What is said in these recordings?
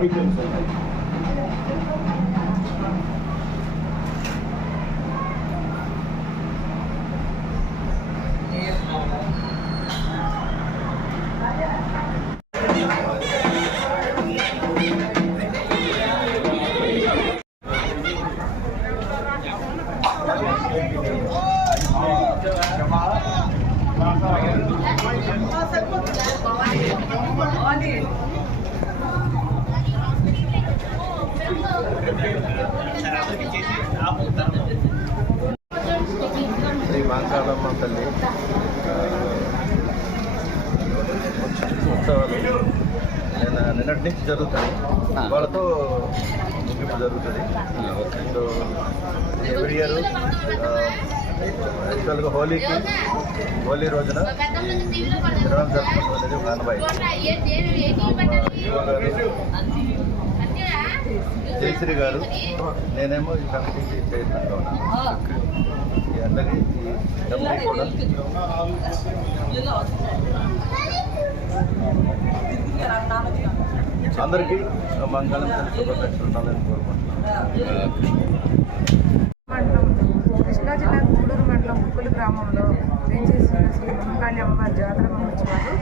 శ్రీ మాంకాళమ్మ తల్లి ఉత్సవాలు నిన్నటి నుంచి జరుగుతుంది. వాళ్ళతో ముగింపు జరుగుతుంది. సో ఎవ్రీ ఇయర్ యాక్చువల్గా హోలీ రోజున తిరునాళ్ళు జరుపుకోవడం అనేది ఒక ఆనవాయితీ. జయశ్రీ గారు, నేనేమో ఈ కమిటీకి చైర్మన్గా ఉన్నాను. ఈ అందరికీ ఈ కమిటీ కూడా అందరికీ మంగళం శుభాకాంక్షలు ఉండాలని కోరుకుంటున్నాను. కృష్ణా జిల్లా గూడూరు మండలం ముక్కులు గ్రామంలో వేంచేసిన శ్రీ మహంకాళి అమ్మవారి జాతర మహోత్సవాలు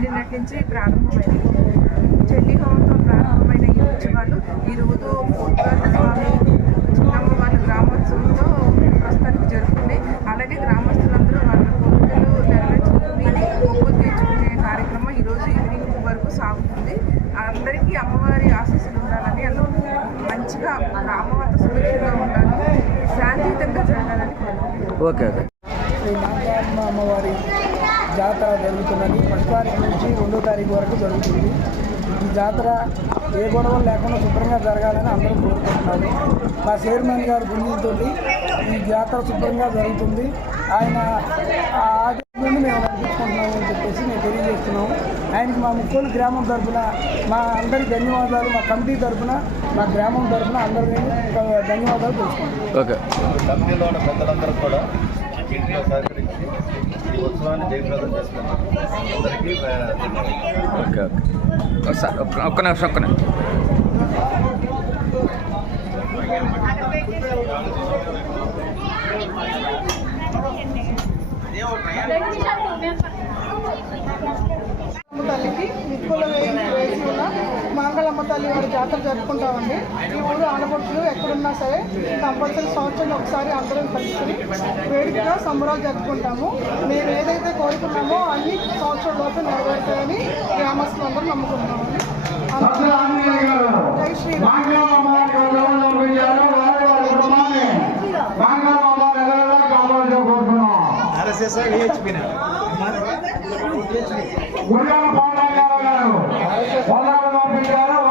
నిన్నటి నుంచి ప్రారంభమైంది. చండీ హోమంతో ప్రారంభమైన ఈ ఉత్సవాలు ఈరోజు పోతురాజు స్వామి చిన్నమ్మ వాళ్ళ గ్రామోత్సవంతో ప్రస్తుతానికి జరుగుతుంది. అలాగే గ్రామస్తులందరూ వాళ్ళ కోరికలు నెరవేర్చుకుని మొక్కులు తీర్చుకునే కార్యక్రమం ఈరోజు ఈవినింగ్ వరకు సాగుతుంది. అందరికీ అమ్మవారి ఆశీస్సులు ఉండాలని, మంచిగా గ్రామం అంతా సురక్షితంగా ఉండాలని, శాంతియుతంగా జరగాలని కోరుకుంటున్నాను. శ్రీ మాంకాళమ్మ అమ్మవారి జాతర జరుగుతున్నది. 1వ తారీఖు నుంచి 2వ తారీఖు వరకు జరుగుతుంది. ఈ జాతర ఏ గొడవలు లేకుండా శుభ్రంగా జరగాలని అందరూ కోరుకుంటున్నారు. మా చైర్మన్ గారు గుండెలతో ఈ జాతర శుభ్రంగా జరుగుతుంది. ఆయన ఆదేశాన్ని మేము నడిపించుకుంటున్నాము అని చెప్పేసి మేము తెలియజేస్తున్నాము. ఆయనకి మా ముక్కోలు గ్రామం తరఫున మా అందరి ధన్యవాదాలు, మా కమిటీ తరఫున, మా గ్రామం తరఫున అందరికీ ధన్యవాదాలు తెలుసుకుంటాం. ఓకే. కమిటీలో ఉన్న పెద్దలందరూ కూడా ఇంట్లో సహకరించి ఈ ఉత్సవాన్ని జయప్రదం చేస్తున్నారు. అందరికీ ఓకే ఒక్క నిమిషం. తల్లికి నిప్పుల వేసి ఉన్న మాంగళమ్మ తల్లి వారి జాతర జరుపుకుంటామండి. ఈ ఊరు ఆడపడుచులు ఎక్కడున్నా సరే కంపల్సరీ సంవత్సరంలో ఒకసారి అందరం కలుసుకుని వేడుకగా సంబరాలు జరుపుకుంటాము. మేము ఏదైతే కోరుకున్నామో అన్ని సంవత్సరం లోపు నెరవేరుతాయని గ్రామస్తులందరూ నమ్ముకుంటామండి. జై శ్రీరామ్. గుడియాల పాండయ్య గారు